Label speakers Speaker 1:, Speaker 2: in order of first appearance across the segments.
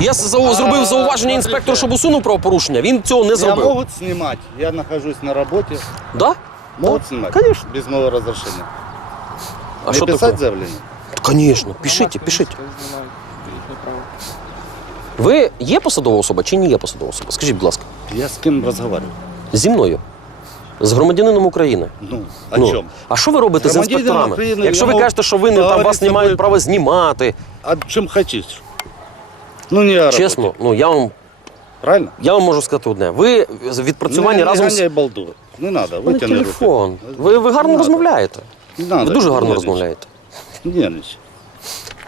Speaker 1: Я зау- зробив зауваження інспектору, щоб усунув правопорушення. Він цього не
Speaker 2: Меня
Speaker 1: зробив.
Speaker 2: могут снимать. Я нахожусь на работе.
Speaker 1: Да?
Speaker 2: Могут снимать?
Speaker 1: конечно.
Speaker 2: Без моего разрешения.
Speaker 1: А
Speaker 2: Не
Speaker 1: що
Speaker 2: писать
Speaker 1: таке?
Speaker 2: заявление?
Speaker 1: Звісно, пишіть, пишіть. Ви є посадова особа чи не є посадова особа? Скажіть, будь ласка,
Speaker 2: Я с кем разговариваю?
Speaker 1: зі мною, з громадянином України.
Speaker 2: Ну, о
Speaker 1: Ну,
Speaker 2: чем?
Speaker 1: А що ви робите з
Speaker 2: Громадянином
Speaker 1: інспекторами?
Speaker 2: України,
Speaker 1: Якщо ви
Speaker 2: я
Speaker 1: кажете, що ви не там вас не мають права знімати,
Speaker 2: О чем хотите? Ну, не о
Speaker 1: чесно, ну я вам
Speaker 2: Правильно?
Speaker 1: я вам можу сказати одне. Ви з відпрацювання
Speaker 2: не,
Speaker 1: разом
Speaker 2: не
Speaker 1: з
Speaker 2: балду. Не надо,
Speaker 1: У мене
Speaker 2: вытяни
Speaker 1: телефон. Ви, ви гарно
Speaker 2: Не
Speaker 1: розмовляєте.
Speaker 2: Не надо.
Speaker 1: Ви дуже гарно
Speaker 2: нервничай.
Speaker 1: розмовляєте.
Speaker 2: Не нервничай.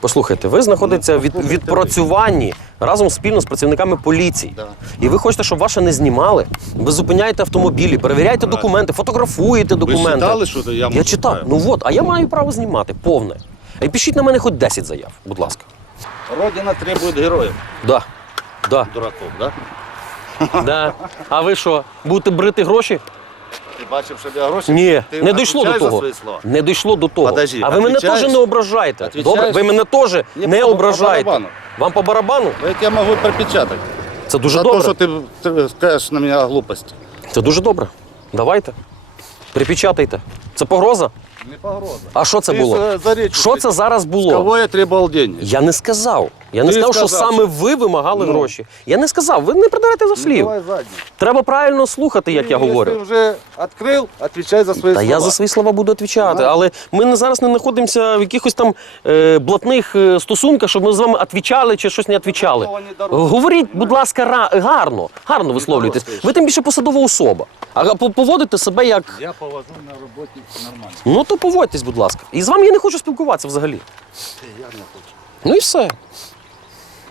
Speaker 1: Послухайте, ви знаходитеся в від, відпрацюванні разом спільно з працівниками поліції.
Speaker 2: Да.
Speaker 1: І ви хочете, щоб ваше не знімали. Ви зупиняєте автомобілі, перевіряєте документи, фотографуєте
Speaker 2: Ви
Speaker 1: документи.
Speaker 2: читали, що я
Speaker 1: Я читав. Ну от, а я маю право знімати повне. І пишіть на мене хоч 10 заяв, будь ласка.
Speaker 2: Родина требует героев.
Speaker 1: Да. Да.
Speaker 2: Дураков, да?
Speaker 1: Да. А ви що, будете брити гроші?
Speaker 2: Ти бачив, щоб я гроші?
Speaker 1: Ні,
Speaker 2: Ти
Speaker 1: не дійшло до
Speaker 2: відповідаєш за
Speaker 1: того.
Speaker 2: свої слова?
Speaker 1: Не дійшло до того.
Speaker 2: Подожди,
Speaker 1: а ви мене теж не.
Speaker 2: Відповідаєш?
Speaker 1: Добре, ви мене теж
Speaker 2: Ні,
Speaker 1: не
Speaker 2: по- по
Speaker 1: ображайте.
Speaker 2: барабану.
Speaker 1: Вам по барабану?
Speaker 2: Я можу пропечатати.
Speaker 1: Це дуже
Speaker 2: За
Speaker 1: добре.
Speaker 2: те, що ти, ти скажеш на мене глупості.
Speaker 1: Це дуже добре. Давайте. Припечатайте. Це погроза?
Speaker 2: Не погроза.
Speaker 1: А що це було?
Speaker 2: за-
Speaker 1: Що це зараз було?
Speaker 2: кого я требував деньги?
Speaker 1: Я не сказав. Я не
Speaker 2: Ти
Speaker 1: сказав, що
Speaker 2: сказав,
Speaker 1: саме ви вимагали
Speaker 2: Ну.
Speaker 1: гроші. Я не сказав, ви не придавайте за слів.
Speaker 2: Давай задній.
Speaker 1: Треба правильно слухати, як я говорю.
Speaker 2: Якщо вже відкрив, відповідай за свої
Speaker 1: Та
Speaker 2: слова.
Speaker 1: я за свої слова буду відповідати, але ми не зараз не знаходимося в якихось там е, блатних е, стосунках, щоб ми з вами відповідали чи щось не відповідали.
Speaker 2: Такого не дорого.
Speaker 1: Говоріть, будь ласка, ра- гарно, гарно висловлюйтесь. Ви тим більше посадова особа. А по- поводите себе як.
Speaker 2: Я повожу на роботі нормально.
Speaker 1: Ну то поводьтесь, будь ласка. І з вами я не хочу спілкуватися взагалі.
Speaker 2: Я не хочу.
Speaker 1: Ну і все.